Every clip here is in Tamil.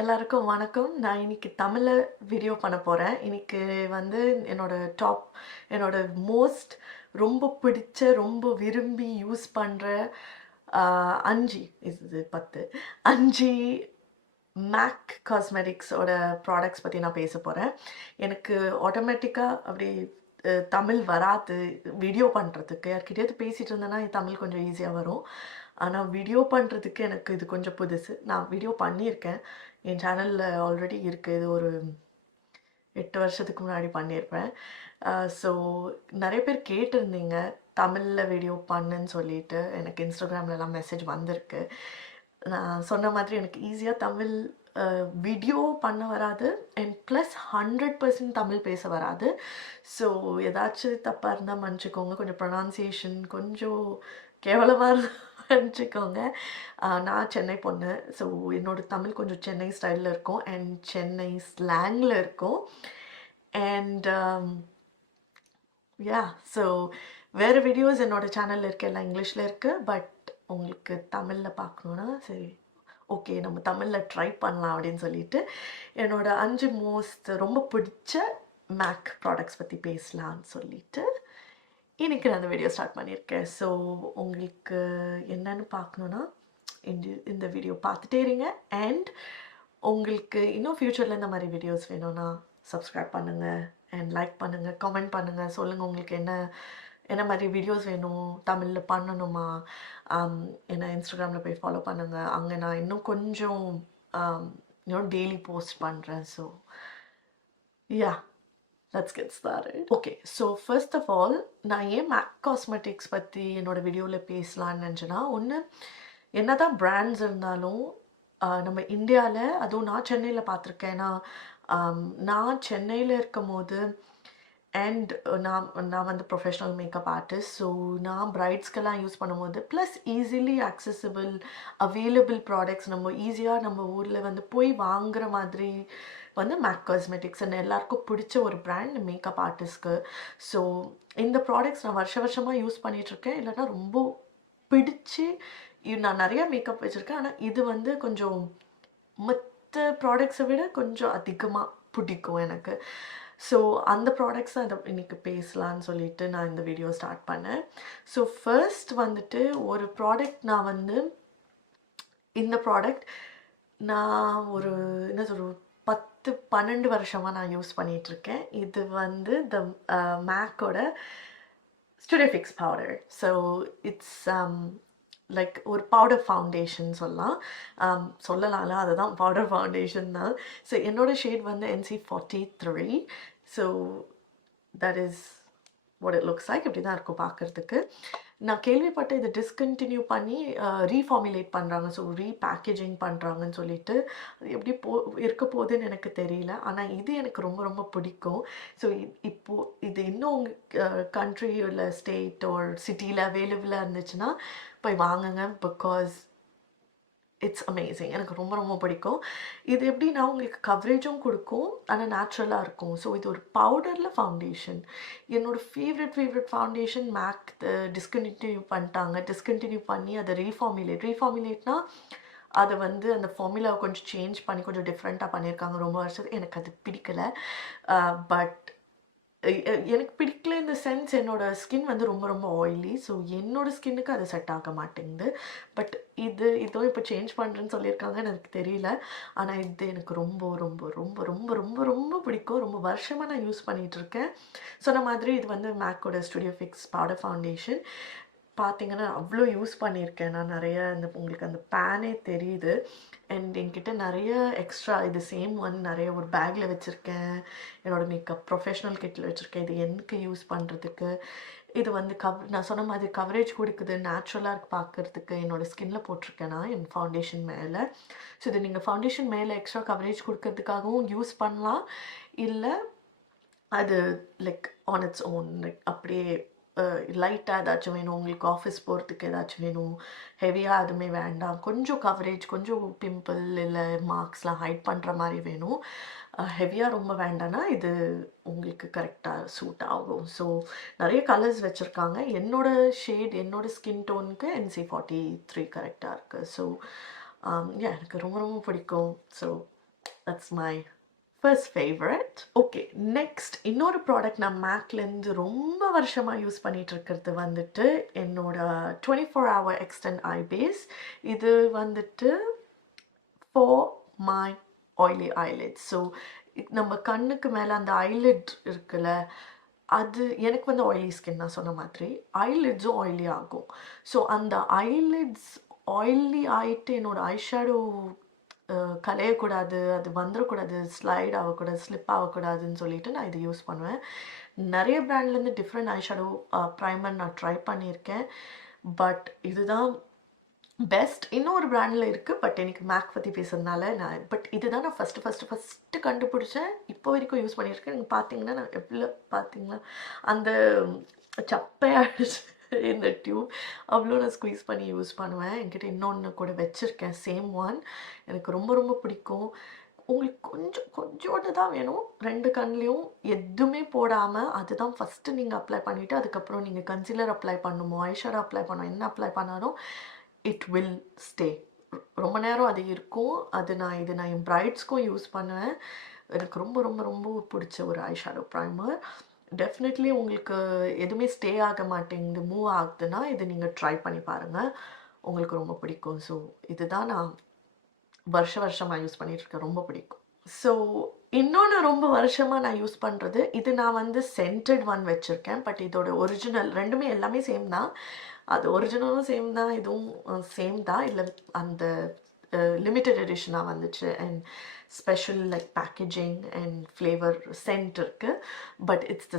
எல்லாருக்கும் வணக்கம். நான் இன்னைக்கு தமிழ்ல வீடியோ பண்ண போறேன். இன்னைக்கு வந்து என்னோட டாப் என்னோட மோஸ்ட் ரொம்ப பிடிச்ச, ரொம்ப விரும்பி யூஸ் பண்ற 5 இது 10 5 மேக் காஸ்மெட்டிக்ஸோட ப்ராடக்ட்ஸ் பற்றி நான் பேச போகிறேன். எனக்கு ஆட்டோமேட்டிக்காக அப்படி தமிழ் வராது வீடியோ பண்ணுறதுக்கு. யார்கிட்டயாவது பேசிகிட்டு இருந்தேன்னா தமிழ் கொஞ்சம் ஈஸியாக வரும். ஆனால் வீடியோ பண்ணுறதுக்கு எனக்கு இது கொஞ்சம் புதுசு. நான் வீடியோ பண்ணியிருக்கேன், என் சேனலில் ஆல்ரெடி இருக்குது. இது ஒரு 8 வருஷத்துக்கு முன்னாடி பண்ணியிருப்பேன். ஸோ நிறைய பேர் கேட்டிருந்தீங்க தமிழில் வீடியோ பண்ணுன்னு சொல்லிட்டு. எனக்கு இன்ஸ்டாகிராம்லலாம் மெசேஜ் வந்திருக்கு. நான் சொன்ன மாதிரி எனக்கு ஈஸியாக தமிழ் வீடியோ பண்ண வராது, அண்ட் ப்ளஸ் 100% தமிழ் பேச வராது. ஸோ ஏதாச்சும் தப்பாக இருந்தால் மன்னிச்சிக்கோங்க. கொஞ்சம் ப்ரொனன்சியேஷன் கொஞ்சம் கேவலமாக மன்னிச்சிக்கோங்க. நான் சென்னை பொண்ணு. ஸோ என்னோடய தமிழ் கொஞ்சம் சென்னை ஸ்டைலில் இருக்கும் அண்ட் சென்னை ஸ்லாங்கில் இருக்கும். அண்ட் யா ஸோ வேறு வீடியோஸ் என்னோடய சேனலில் இருக்குது, எல்லாம் இங்கிலீஷில் இருக்குது. பட் உங்களுக்கு தமிழில் பார்க்கணுன்னா சரி, ஓகே நம்ம தமிழில் ட்ரை பண்ணலாம் அப்படின்னு சொல்லிட்டு என்னோடய 5 மோஸ்ட் ரொம்ப பிடிச்ச மேக் ப்ராடக்ட்ஸ் பற்றி பேசலான்னு சொல்லிட்டு இன்றைக்கி நான் அந்த வீடியோ ஸ்டார்ட் பண்ணியிருக்கேன். ஸோ உங்களுக்கு என்னென்னு பார்க்கணுன்னா இந்த வீடியோ பார்த்துட்டே இருங்க. அண்ட் உங்களுக்கு இன்னும் ஃப்யூச்சரில் இந்த மாதிரி வீடியோஸ் வேணும்னா சப்ஸ்கிரைப் பண்ணுங்கள் அண்ட் லைக் பண்ணுங்கள், கமெண்ட் பண்ணுங்கள், சொல்லுங்கள் உங்களுக்கு என்ன மாதிரி வீடியோஸ் வேணும், தமிழில் பண்ணணுமா. என்ன இன்ஸ்டாகிராமில் போய் ஃபாலோ பண்ணுங்கள். அங்கே நான் இன்னும் கொஞ்சம் இன்னும் டெய்லி போஸ்ட் பண்ணுறேன். So yeah, let's get started. Okay, so first of all நான் ஏன் மேக் காஸ்மெட்டிக்ஸ் பற்றி என்னோடய வீடியோவில் பேசலான்னு நினச்சேன்னா, ஒன்று என்ன தான் பிராண்ட்ஸ் இருந்தாலும் நம்ம இந்தியாவில், அதுவும் நான் சென்னையில் பார்த்துருக்கேன். நான் சென்னையில் இருக்கும் போது அண்ட் நான் வந்து ப்ரொஃபஷ்னல் மேக்கப் ஆர்டிஸ்ட். ஸோ நான் பிரைட்ஸ்க்கெல்லாம் யூஸ் பண்ணும்போது plus easily accessible available products நம்ம ஈஸியாக நம்ம ஊரில் வந்து போய் வாங்குகிற மாதிரி வந்து மேக் காஸ்மெட்டிக்ஸ் அண்ட் எல்லாருக்கும் பிடிச்ச ஒரு பிராண்ட் மேக்கப் ஆர்டிஸ்ட்க்கு. ஸோ இந்த ப்ராடக்ட்ஸ் நான் வருஷமாக யூஸ் பண்ணிகிட்ருக்கேன். இல்லைன்னா ரொம்ப பிடிச்சி நான் நிறையா மேக்கப் வச்சுருக்கேன். ஆனால் இது வந்து கொஞ்சம் மற்ற ப்ராடக்ட்ஸை விட கொஞ்சம் அதிகமாக பிடிக்கும் எனக்கு. ஸோ அந்த ப்ராடக்ட்ஸ் தான் இன்றைக்கி பேசலான்னு சொல்லிட்டு நான் இந்த வீடியோ ஸ்டார்ட் பண்ணேன். ஸோ ஃபர்ஸ்ட் வந்துட்டு ஒரு ப்ராடக்ட் நான் வந்து இந்த ப்ராடக்ட் நான் ஒரு என்ன சொல்ற 10-12 வருஷமாக நான் யூஸ் பண்ணிகிட்ருக்கேன். இது வந்து த மேக்கோட studio fix powder. So it's like ஒரு பவுடர் ஃபவுண்டேஷன் சொல்லலாம்ல, அதுதான் பவுடர் ஃபவுண்டேஷன் தான். ஸோ என்னோடய ஷேட் வந்து NC43. So that is what it looks like. இப்படி தான் இருக்கும் பார்க்குறதுக்கு. நான் கேள்விப்பட்ட இதை டிஸ்கண்டினியூ பண்ணி ரீஃபார்முலேட் பண்ணுறாங்க, ஸோ ரீபேக்கேஜிங் பண்ணுறாங்கன்னு சொல்லிட்டு. அது எப்படி இருக்க போகுதுன்னு எனக்கு தெரியல. ஆனால் இது எனக்கு ரொம்ப ரொம்ப பிடிக்கும். ஸோ இப்போது இது இன்னும் உங்கள் கண்ட்ரி இல்லை ஸ்டேட் ஒரு சிட்டியில் அவைலபிளாக இருந்துச்சுன்னா போய் வாங்குங்க. Because it's amazing. எனக்கு ரொம்ப ரொம்ப பிடிக்கும். இது எப்படின்னா உங்களுக்கு கவரேஜும் கொடுக்கும், ஆனால் நேச்சுரலாக இருக்கும். ஸோ இது ஒரு பவுடரில் ஃபவுண்டேஷன். என்னோடய ஃபேவரட் ஃபவுண்டேஷன் மேக் டிஸ்கண்டினியூ பண்ணி அதை ரீஃபார்முலேட்னா அதை வந்து அந்த ஃபார்முலாவை கொஞ்சம் சேஞ்ச் பண்ணி கொஞ்சம் டிஃப்ரெண்ட்டாக பண்ணியிருக்காங்க ரொம்ப வருஷத்துக்கு. எனக்கு அது பிடிக்கலை. பட் எனக்கு பிடிக்கல இந்த சென்ஸ், என்னோடய ஸ்கின் வந்து ரொம்ப ரொம்ப ஆயிலி. ஸோ என்னோடய ஸ்கின்னுக்கு அது செட் ஆக மாட்டேங்குது. பட் இதுவும் இப்போ சேஞ்ச் பண்ணுறேன்னு சொல்லியிருக்காங்கன்னு எனக்கு தெரியல. ஆனால் இது எனக்கு ரொம்ப ரொம்ப ரொம்ப ரொம்ப ரொம்ப ரொம்ப பிடிக்கும். ரொம்ப வருஷமாக நான் யூஸ் பண்ணிகிட்ருக்கேன். சொன்ன மாதிரி இது வந்து மேக்கோட ஸ்டுடியோ ஃபிக்ஸ் பவுடர் ஃபவுண்டேஷன். பார்த்திங்கன்னா அவ்வளோ யூஸ் பண்ணியிருக்கேன் நான் நிறைய. உங்களுக்கு அந்த பேனே தெரியுது. அண்ட் என்கிட்ட நிறைய எக்ஸ்ட்ரா இது சேம் ஒன் நிறைய ஒரு பேக்கில் வச்சுருக்கேன். என்னோடய மேக்கப் ப்ரொஃபஷ்னல் கிட்டில் வச்சுருக்கேன். இது எனக்கு யூஸ் பண்ணுறதுக்கு. இது வந்து நான் சொன்ன மாதிரி கவரேஜ் கொடுக்குது, நேச்சுரலாக இருக்குது பார்க்குறதுக்கு. என்னோடய ஸ்கின்னில் போட்டிருக்கேன் நான் என் ஃபவுண்டேஷன் மேலே. ஸோ இது நீங்கள் ஃபவுண்டேஷன் மேலே எக்ஸ்ட்ரா கவரேஜ் கொடுக்கறதுக்காகவும் யூஸ் பண்ணலாம். இல்லை அது like on its own like அப்படியே லைட்டாக ஏதாச்சும் வேணும், உங்களுக்கு ஆஃபீஸ் போகிறதுக்கு ஏதாச்சும் வேணும், ஹெவியாக எதுவுமே வேண்டாம், கொஞ்சம் கவரேஜ், கொஞ்சம் பிம்பிள் இல்லை மார்க்ஸ்லாம் ஹைட் பண்ணுற மாதிரி வேணும், ஹெவியாக ரொம்ப வேண்டாம்னா இது உங்களுக்கு கரெக்டாக சூட் ஆகும். ஸோ நிறைய கலர்ஸ் வச்சுருக்காங்க. என்னோடய ஷேட், என்னோடய ஸ்கின் டோனுக்கு NC43 கரெக்டாக இருக்குது. ஸோ எனக்கு ரொம்ப ரொம்ப பிடிக்கும். So That's my first favorite. Okay, next இன்னொரு ப்ராடக்ட் நான் மேக்லேருந்து ரொம்ப வருஷமாக யூஸ் பண்ணிட்டு இருக்கிறது வந்துட்டு என்னோட 24 hour extend eye base. இது வந்துட்டு for my oily eyelids. So நம்ம கண்ணுக்கு மேலே அந்த ஐலிட் இருக்குல்ல, அது எனக்கு வந்து ஆயிலி ஸ்கின் நான் சொன்ன மாதிரி ஐலிட்ஸும் ஆயிலி ஆகும். ஸோ அந்த ஐலிட்ஸ் ஆயிலி ஆகிட்டு என்னோட ஐஷேடோ கலையக்கூடாது, அது வந்துடக்கூடாது, ஸ்லைட் ஆகக்கூடாது, ஸ்லிப் ஆகக்கூடாதுன்னு சொல்லிட்டு நான் இது யூஸ் பண்ணுவேன். நிறைய பிராண்ட்லேருந்து டிஃப்ரெண்ட் ஐஷேடோ ப்ரைமர் நான் ட்ரை பண்ணியிருக்கேன். பட் இதுதான் பெஸ்ட். இன்னொரு பிராண்டில் இருக்குது, பட் எனக்கு மேக் பற்றி பேசுறதுனால பட் இதுதான் நான் ஃபஸ்ட்டு கண்டுபிடிச்சேன். இப்போ வரைக்கும் யூஸ் பண்ணியிருக்கேன். நீங்கள் பார்த்தீங்கன்னா நான் எவ்வளோ பார்த்தீங்களா அந்த சப்பையாகிடுச்சு இந்த டியூப், அவ்வளோ நான் ஸ்குவீஸ் பண்ணி யூஸ் பண்ணுவேன். என்கிட்ட இன்னொன்று கூட வச்சுருக்கேன், சேம் ஒன். எனக்கு ரொம்ப ரொம்ப பிடிக்கும். உங்களுக்கு கொஞ்சோண்டு தான் வேணும், 2 கண்லேயும் எதுவுமே போடாமல் அதுதான் ஃபஸ்ட்டு நீங்கள் அப்ளை பண்ணிவிட்டு அதுக்கப்புறம் நீங்கள் கன்சீலர் அப்ளை பண்ணணுமோ ஐஷேடோ அப்ளை பண்ணணும், என்ன அப்ளை பண்ணாலும் இட் வில் ஸ்டே. ரொம்ப நேரம் அது இருக்கும். அது நான் என் பிரைட்ஸ்க்கும் யூஸ் பண்ணுவேன். எனக்கு ரொம்ப ரொம்ப ரொம்ப பிடிச்ச ஒரு ஐஷேடோ ப்ரைமர். டெஃபினெட்லி உங்களுக்கு எதுவுமே ஸ்டே ஆக மாட்டேங்குது, மூவ் ஆகுதுன்னா இது நீங்கள் ட்ரை பண்ணி பாருங்கள், உங்களுக்கு ரொம்ப பிடிக்கும். ஸோ இதுதான் நான் வருஷமாக யூஸ் பண்ணிகிட்ருக்கேன், ரொம்ப பிடிக்கும். ஸோ இன்னொன்று ரொம்ப வருஷமாக நான் யூஸ் பண்ணுறது, இது நான் வந்து சென்டட் ஒன் வச்சுருக்கேன். பட் இதோட ஒரிஜினல் ரெண்டுமே எல்லாமே சேம் தான். அது ஒரிஜினலும் சேம் தான், இதுவும் சேம் தான். இல்லை அந்த லிமிட்டட் எடிஷனாக வந்துச்சு and special like packaging and flavour scent இருக்குது. But it's the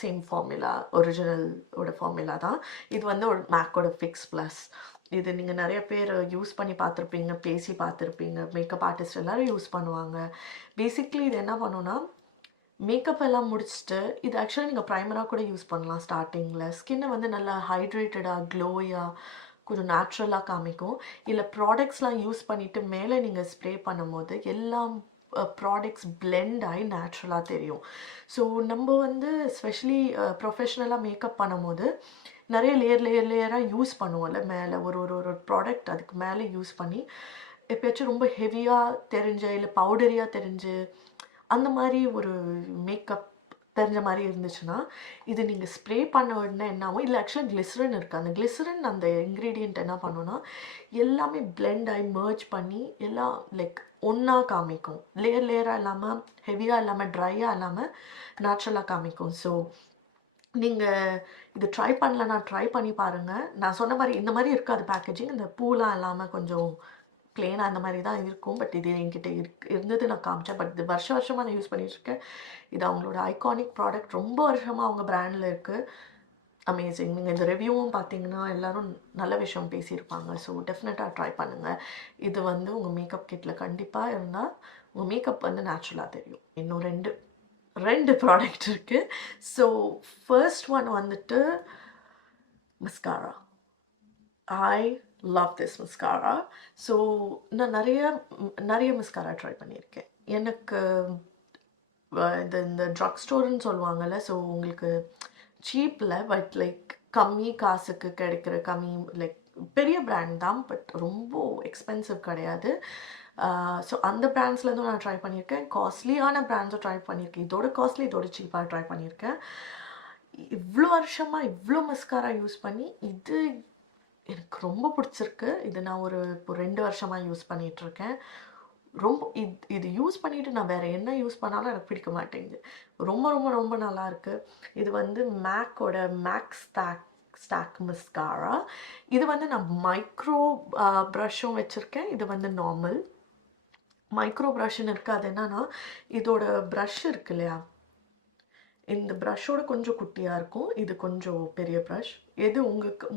same formula, ஒரிஜினலோட ஃபார்முலா தான். இது வந்து ஒரு மேக்கோட ஃபிக்ஸ் ப்ளஸ். இது நீங்கள் நிறைய பேர் யூஸ் பண்ணி பார்த்துருப்பீங்க, பேசி பார்த்துருப்பீங்க. மேக்கப் ஆர்டிஸ்ட் எல்லோரும் யூஸ் பண்ணுவாங்க. பேசிக்லி இது என்ன பண்ணுன்னா, மேக்கப் எல்லாம் முடிச்சுட்டு இது ஆக்சுவலாக நீங்கள் ப்ரைமராக கூட யூஸ் பண்ணலாம். ஸ்டார்டிங்கில் ஸ்கின்னை வந்து நல்லா ஹைட்ரேட்டடாக க்ளோயாக கொஞ்சம் நேச்சுரலாக காமிக்கும். இல்லை ப்ராடக்ட்ஸ்லாம் யூஸ் பண்ணிவிட்டு மேலே நீங்கள் ஸ்ப்ரே பண்ணும்போது எல்லாம் ப்ராடக்ட்ஸ் பிளெண்ட் ஆகி நேச்சுரலாக தெரியும். ஸோ நம்ம வந்து ஸ்பெஷலி ப்ரொஃபஷ்னலாக மேக்கப் பண்ணும்போது நிறைய லேயராக யூஸ் பண்ணுவோம்ல, மேலே ஒரு ப்ராடக்ட் அதுக்கு மேலே யூஸ் பண்ணி எப்பயாச்சும் ரொம்ப ஹெவியாக தெரிஞ்ச இல்லை பவுடரியாக தெரிஞ்சு அந்த மாதிரி ஒரு மேக்கப் தெரிஞ்ச மாதிரி இருந்துச்சுன்னா இது நீங்கள் ஸ்ப்ரே பண்ண உடனே என்ன ஆகும், இல்லை ஆக்சுவலாக கிளிசரின் இருக்குது. அந்த கிளிசரின் அந்த இன்க்ரீடியண்ட் என்ன பண்ணுன்னா எல்லாமே பிளெண்ட் ஆகி மர்ஜ் பண்ணி எல்லாம் லைக் ஒன்றா காமிக்கும். லேயராக இல்லாமல் ஹெவியாக இல்லாமல் ட்ரையாக இல்லாமல் நேச்சுரலாக காமிக்கும். ஸோ நீங்கள் இது ட்ரை பண்ணலன்னா ட்ரை பண்ணி பாருங்கள். நான் சொன்ன மாதிரி இந்த மாதிரி இருக்காது பேக்கேஜிங், இந்த பூலாம் இல்லாமல் கொஞ்சம் பிளெயினாக அந்த மாதிரி தான் இருக்கும். பட் இது என்கிட்ட இருந்தது நான் காமிச்சேன். பட் இது வருஷமாக நான் யூஸ் பண்ணிகிட்ருக்கேன். இது அவங்களோட ஐகானிக் ப்ராடக்ட், ரொம்ப வருஷமாக அவங்க பிராண்டில் இருக்குது. அமேசிங். நீங்கள் இந்த ரிவ்யூவும் பார்த்தீங்கன்னா எல்லோரும் நல்ல விஷயம் பேசியிருப்பாங்க. ஸோ டெஃபினட்டாக ட்ரை பண்ணுங்கள். இது வந்து உங்கள் மேக்கப் கிட்டில் கண்டிப்பாக இருந்தால் உங்கள் மேக்கப் வந்து நேச்சுரலாக தெரியும். இன்னும் ரெண்டு ப்ராடக்ட் இருக்குது. ஸோ ஃபர்ஸ்ட் ஒன் வந்துட்டு mascara. I love this mascara. So நான் நிறைய மஸ்காரா ட்ரை பண்ணியிருக்கேன். எனக்கு இந்த ட்ரக் ஸ்டோர்னு சொல்லுவாங்கள்ல, ஸோ உங்களுக்கு சீப்பில் பட் லைக் கம்மி காசுக்கு கிடைக்கிற லைக் பெரிய பிராண்ட் தான், பட் ரொம்ப எக்ஸ்பென்சிவ் கிடையாது. ஸோ அந்த பிராண்ட்ஸ்லேருந்தும் நான் ட்ரை பண்ணியிருக்கேன். காஸ்ட்லியான பிராண்ட்ஸும் ட்ரை பண்ணியிருக்கேன். இதோட காஸ்ட்லி, இதோட சீப்பாக ட்ரை பண்ணியிருக்கேன். இவ்வளோ வருஷமாக இவ்வளோ மஸ்காரா யூஸ் பண்ணி இது எனக்கு ரொம்ப பிடிச்சிருக்கு. இது நான் இப்போ 2 வருஷமாக யூஸ் பண்ணிகிட்ருக்கேன். ரொம்ப இது யூஸ் பண்ணிவிட்டு நான் வேறு என்ன யூஸ் பண்ணாலும் எனக்கு பிடிக்க மாட்டேங்குது. ரொம்ப ரொம்ப ரொம்ப நல்லாயிருக்கு. இது வந்து மேக்கோட மேக்ஸ் ஸ்டாக் மஸ்காரா. இது வந்து நான் மைக்ரோ ப்ரஷ்ஷும் வச்சுருக்கேன். இது வந்து நார்மல் மைக்ரோ ப்ரஷ்ஷுன்னு இருக்குது. அது என்னன்னா இதோட ப்ரஷ் இருக்கு இல்லையா, இந்த ப்ரஷ்ஷோட கொஞ்சம் குட்டியாக இருக்கும், இது கொஞ்சம் பெரிய ப்ரஷ். எது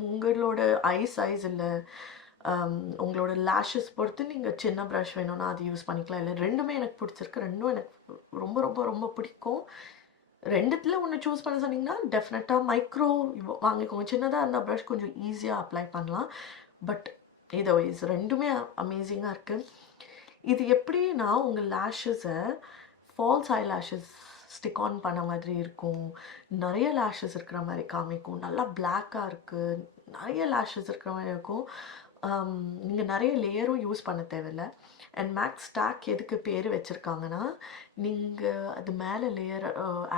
உங்களோட ஐ சைஸ் இல்லை உங்களோட லேஷஸ் பொறுத்து நீங்கள் சின்ன ப்ரஷ் வேணும்னா அது யூஸ் பண்ணிக்கலாம். இல்லை ரெண்டுமே எனக்கு பிடிச்சிருக்கு. ரெண்டும் எனக்கு ரொம்ப ரொம்ப ரொம்ப பிடிக்கும். ரெண்டுத்தில் ஒன்று சூஸ் பண்ண சொன்னிங்கன்னா டெஃபினட்டாக மைக்ரோ வாங்கிக்கோங்க. சின்னதாக இருந்தால் ப்ரஷ் கொஞ்சம் ஈஸியாக அப்ளை பண்ணலாம். பட் இதர்வைஸ் ரெண்டுமே அமேசிங்காக இருக்குது. இது எப்படின்னா உங்கள் லேஷஸை false eye lashes stick on பண்ண மாதிரி இருக்கும், நிறைய லேஷஸ் இருக்கிற மாதிரி காமிக்கும், நல்லா பிளாக்காக இருக்குது, நிறைய லேஷஸ் இருக்கிற மாதிரி இருக்கும். நீங்கள் நிறைய லேயரும் யூஸ் பண்ண தேவையில்ல. அண்ட் மேக்ஸ் ஸ்டாக் எதுக்கு பேர் வச்சுருக்காங்கன்னா, நீங்கள் அது மேலே லேயர்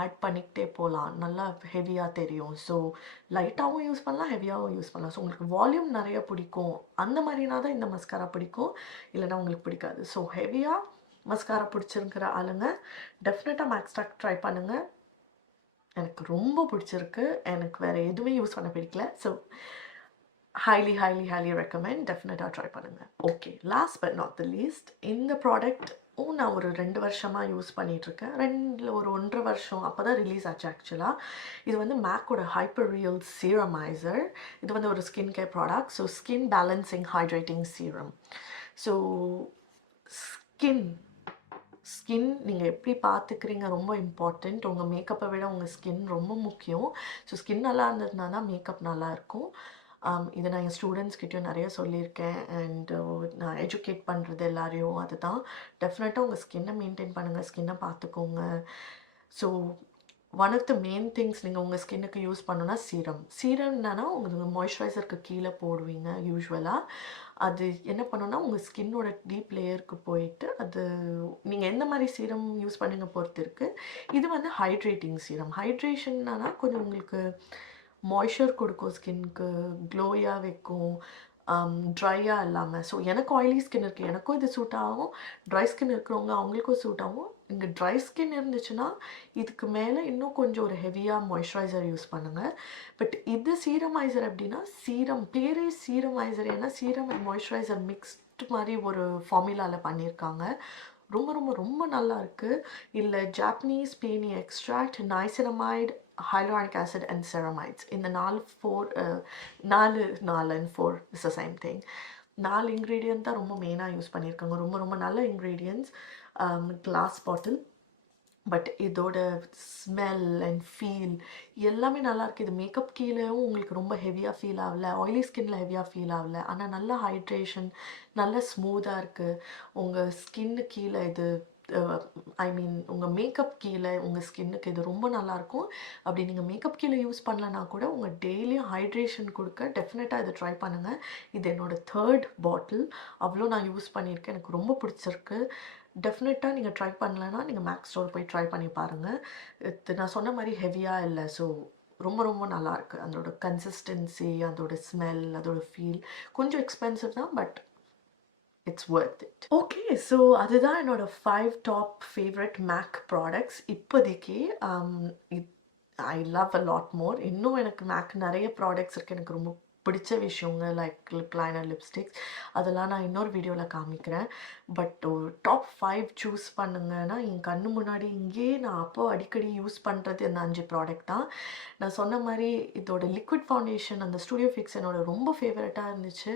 ஆட் பண்ணிக்கிட்டே போகலாம், நல்லா ஹெவியாக தெரியும். ஸோ லைட்டாகவும் யூஸ் பண்ணலாம், ஹெவியாகவும் யூஸ் பண்ணலாம். ஸோ உங்களுக்கு வால்யூம் நிறைய பிடிக்கும் அந்த மாதிரினா தான் இந்த மஸ்காரா பிடிக்கும், இல்லைனா உங்களுக்கு பிடிக்காது. ஸோ ஹெவியாக மஸ்காரா பிடிச்சிருக்கிற ஆளுங்க டெஃபினட்டாக மேக்ஸ் ஸ்டாக் ட்ரை பண்ணுங்கள். எனக்கு ரொம்ப பிடிச்சிருக்கு. எனக்கு வேறு எதுவுமே யூஸ் பண்ண பிடிக்கல. So highly recommend. டெஃபினட்டாக ட்ரை பண்ணுங்கள். Okay, last but not the least, இந்த ப்ராடக்ட் நான் ஒரு 2 வருஷமாக யூஸ் பண்ணிகிட்ருக்கேன். ஒரு 1.5 வருஷம் அப்போ தான் ரிலீஸ் ஆச்சு ஆக்சுவலாக. இது வந்து மேக்கோட ஹைப்பர் ரியல் சீரமைசர். இது வந்து ஒரு skin care product. So skin balancing hydrating serum. So skin நீங்கள் எப்படி பார்த்துக்கிறீங்க ரொம்ப இம்பார்ட்டண்ட். உங்கள் மேக்கப்பை விட உங்கள் ஸ்கின் ரொம்ப முக்கியம். ஸோ ஸ்கின் நல்லா இருந்ததுனா தான் மேக்கப் நல்லாயிருக்கும். இதை நான் என் ஸ்டூடெண்ட்ஸ்கிட்டையும் நிறைய சொல்லியிருக்கேன். அண்டு நான் எஜுகேட் பண்ணுறது எல்லாரையும் அதுதான். டெஃபினட்டாக உங்கள் ஸ்கின்னை மெயின்டைன் பண்ணுங்கள், ஸ்கின்னை பார்த்துக்கோங்க. So one of the main things நீங்கள் உங்கள் ஸ்கின்னுக்கு யூஸ் பண்ணணுன்னா சீரம் என்னன்னா உங்களுக்கு மாய்ஸ்சரைசருக்கு கீழே போடுவீங்க யூஸ்வலாக. அது என்ன பண்ணுன்னா உங்கள் ஸ்கின்னோட டீப் லேயருக்கு போயிட்டு அது நீங்கள் எந்த மாதிரி சீரம் யூஸ் பண்ணுங்க பொறுத்து இருக்குது. இது வந்து ஹைட்ரேட்டிங் சீரம். ஹைட்ரேஷன்னா கொஞ்சம் உங்களுக்கு மாய்ஸ்சர் கொடுக்கும், ஸ்கின்க்கு க்ளோயாக வைக்கும், ட்ரையாக இல்லாமல். ஸோ எனக்கு ஆயிலி ஸ்கின் இருக்குது, எனக்கும் இது சூட் ஆகும். ட்ரை ஸ்கின் இருக்கிறவங்க அவங்களுக்கும் சூட் ஆகும். இங்கே ட்ரை ஸ்கின் இருந்துச்சுன்னா இதுக்கு மேலே இன்னும் கொஞ்சம் ஒரு ஹெவியாக மாய்ஸ்சரைசர் யூஸ் பண்ணுங்கள். பட் இது சீரமைசர் எப்படின்னா, பேரே சீரமைசர், ஏன்னா சீரம் அண்ட் மாய்ஸ்சரைசர் மிக்ஸ்டு மாதிரி ஒரு ஃபார்முலாவில் பண்ணியிருக்காங்க. ரொம்ப ரொம்ப ரொம்ப நல்லா இருக்குது. இல்லை Japanese peony extract, niacinamide, hyaluronic acid and ceramides. இந்த 4 and 4 is the same thing. 4 ingredient தான் ரொம்ப மெயினாக யூஸ் பண்ணியிருக்காங்க. ரொம்ப ரொம்ப நல்ல இன்க்ரீடியன்ட்ஸ். Glass bottle. பட் இதோட ஸ்மெல் அண்ட் ஃபீல் எல்லாமே நல்லாயிருக்கு. இது மேக்கப் கீழேயும் உங்களுக்கு ரொம்ப ஹெவியாக ஃபீல் ஆகலை, ஆயிலி ஸ்கின்னில் ஹெவியாக ஃபீல் ஆகலை. ஆனால் நல்ல ஹைட்ரேஷன், நல்ல ஸ்மூத்தாக இருக்குது. உங்கள் ஸ்கின்னு கீழே இது உங்கள் மேக்கப் கீழே உங்கள் ஸ்கின்னுக்கு இது ரொம்ப நல்லாயிருக்கும். அப்படி நீங்கள் மேக்கப் கீழே யூஸ் பண்ணலன்னா கூட உங்கள் டெய்லியும் ஹைட்ரேஷன் கொடுக்க டெஃபினட்டாக இதை ட்ரை பண்ணுங்கள். இது என்னோடய 3rd பாட்டில். அவ்வளோ நான் யூஸ் பண்ணியிருக்கேன், எனக்கு ரொம்ப பிடிச்சிருக்கு. டெஃபினட்டாக நீங்கள் ட்ரை பண்ணலைன்னா நீங்கள் மேக்ஸ் ஸ்டோர் போய் ட்ரை பண்ணி பாருங்கள். இது நான் சொன்ன மாதிரி ஹெவியாக இல்லை. ஸோ ரொம்ப ரொம்ப நல்லாயிருக்கு. அதோட கன்சிஸ்டன்சி, அதோட ஸ்மெல், அதோட ஃபீல் கொஞ்சம் எக்ஸ்பென்சிவ் தான், but it's worth it. Okay, so அதுதான் என்னோட 5 top favorite MAC products இப்போதைக்கு. I love a lot more. இன்னும் எனக்கு MAC நிறைய ப்ராடக்ட்ஸ் இருக்குது, எனக்கு ரொம்ப பிடிச்ச விஷயங்க, லைக் லிப் லைனர், லிப்ஸ்டிக்ஸ், அதெல்லாம் நான் இன்னொரு வீடியோவில் காமிக்கிறேன். பட் ஒரு டாப் 5 சூஸ் பண்ணுங்கன்னா என் கண்ணு முன்னாடி இங்கேயே நான் அப்போது அடிக்கடி யூஸ் பண்ணுறது இந்த 5 ப்ராடக்ட் தான். நான் சொன்ன மாதிரி இதோட லிக்விட் ஃபவுண்டேஷன், அந்த ஸ்டூடியோ ஃபிக்ஸ் என்னோட ரொம்ப ஃபேவரட்டாக இருந்துச்சு.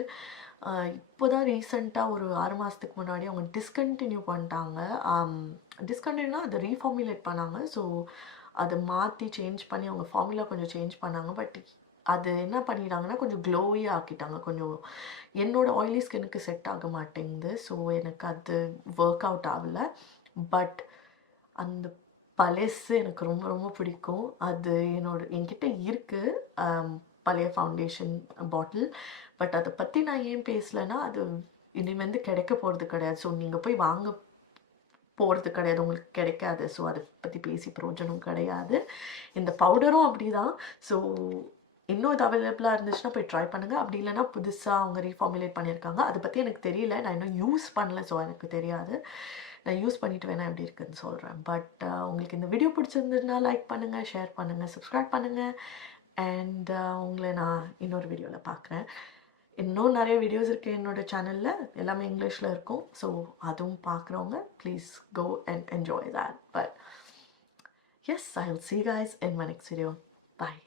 இப்போ தான் ரீசெண்டாக ஒரு 6 மாதத்துக்கு முன்னாடி அவங்க டிஸ்கண்டினியூ பண்ணிட்டாங்க. டிஸ்கண்டினியூனா அதை ரீஃபார்முலேட் பண்ணாங்க. ஸோ அதை மாற்றி சேஞ்ச் பண்ணி அவங்க ஃபார்முலா கொஞ்சம் சேஞ்ச் பண்ணாங்க. பட் அது என்ன பண்ணிட்டாங்கன்னா கொஞ்சம் க்ளோவி ஆக்கிட்டாங்க. கொஞ்சம் என்னோடய ஆயிலி ஸ்கின்னுக்கு செட் ஆக மாட்டேங்குது. ஸோ எனக்கு அது ஒர்க் அவுட் ஆகலை. பட் அந்த பழசு எனக்கு ரொம்ப ரொம்ப பிடிக்கும். அது என்கிட்ட இருக்குது பழைய ஃபவுண்டேஷன் பாட்டில். பட் அதை பற்றி நான் ஏன் பேசலைன்னா அது இனிமேல் கிடைக்க போகிறது கிடையாது. ஸோ நீங்கள் போய் வாங்க போகிறது கிடையாது, உங்களுக்கு கிடைக்காது. ஸோ அதை பற்றி பேசி பிரயோஜனம் கிடையாது. இந்த பவுடரும் அப்படி தான். ஸோ இன்னும் இது அவைலபிளாக இருந்துச்சுன்னா போய் ட்ரை பண்ணுங்கள். அப்படி இல்லைன்னா புதுசாக அவங்க ரீஃபார்முலேட் பண்ணியிருக்காங்க, அதை பற்றி எனக்கு தெரியல, நான் இன்னும் யூஸ் பண்ணல. ஸோ எனக்கு தெரியாது. நான் யூஸ் பண்ணிவிட்டு வேணால் எப்படி இருக்குதுன்னு சொல்கிறேன். பட் உங்களுக்கு இந்த வீடியோ பிடிச்சிருந்ததுன்னா லைக் பண்ணுங்கள், ஷேர் பண்ணுங்கள், சப்ஸ்கிரைப் பண்ணுங்கள். அண்ட் உங்களை நான் இன்னொரு வீடியோவில் பார்க்குறேன். இன்னும் நிறைய வீடியோஸ் இருக்குது என்னோடய சேனலில், எல்லாமே இங்கிலீஷில் இருக்கும். ஸோ அதுவும் பார்க்குறவங்க please go and enjoy that. But yes, I'll see you guys in my next video. Bye.